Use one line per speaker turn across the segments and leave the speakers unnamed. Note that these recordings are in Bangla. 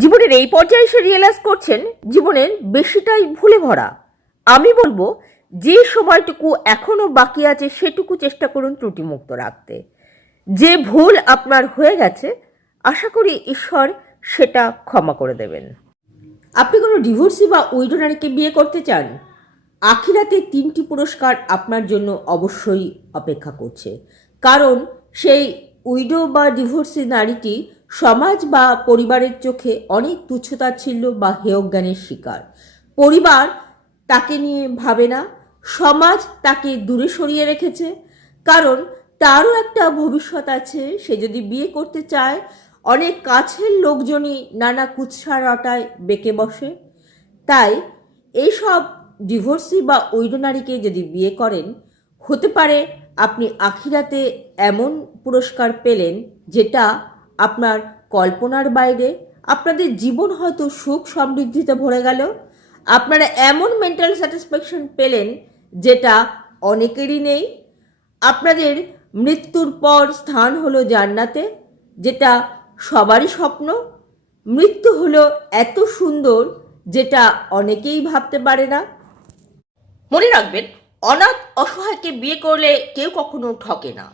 জীবনের এই পর্যায়ে এসে রিয়েলাইজ করছেন জীবনের বেশিটাই ভুলে ভরা। আমি বলব, যে সময়টুকু এখনও বাকি আছে, সেটুকু চেষ্টা করুন ত্রুটিমুক্ত রাখতে। যে ভুল আপনার হয়ে গেছে, আশা করি ঈশ্বর সেটা ক্ষমা করে দেবেন। আপনি কোনো ডিভোর্সি বা উইডো নারীকে বিয়ে করতে চান? আখিরাতে তিনটি পুরস্কার আপনার জন্য অবশ্যই অপেক্ষা করছে। কারণ সেই উইডো বা ডিভোর্সি নারীটি সমাজ বা পরিবারের চোখে অনেক তুচ্ছতাচ্ছিল্য বা হেয়জ্ঞানের শিকার। পরিবার তাকে নিয়ে ভাবে না, সমাজ তাকে দূরে সরিয়ে রেখেছে, কারণ তারও একটা ভবিষ্যৎ আছে, সে যদি বিয়ে করতে চায়, অনেক কাছের লোকজনই নানা কুৎসারটায় বেঁকে বসে। তাই এইসব ডিভোর্সি বা উইডো নারীকে যদি বিয়ে করেন, হতে পারে আপনি আখিরাতে এমন পুরস্কার পেলেন যেটা আপনার কল্পনার বাইরে আপনাদের জীবন হয়তো সুখ সমৃদ্ধিতে ভরে গেল। আপনারা এমন মেন্টাল স্যাটিসফ্যাকশন পেলেন যেটা অনেকেরই নেই। আপনাদের মৃত্যুর পর স্থান হলো জান্নাতে, যেটা সবারই স্বপ্ন। মৃত্যু হলো এত সুন্দর যেটা অনেকেই ভাবতে পারে না। মনে রাখবেন, অনাথ অসহায়কে বিয়ে করলে কেউ কখনো ঠকে না।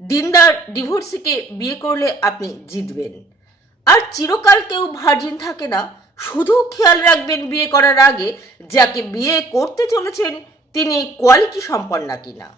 দিনদার ডিভোর্সিকে বিয়ে করলে আপনি জিতবেন। আর চিরকাল কেউ ভার্জিন থাকে না, শুধু খেয়াল রাখবেন বিয়ে করার আগে যাকে বিয়ে করতে চলেছেন, তিনি কোয়ালিটি সম্পন্না কিনা।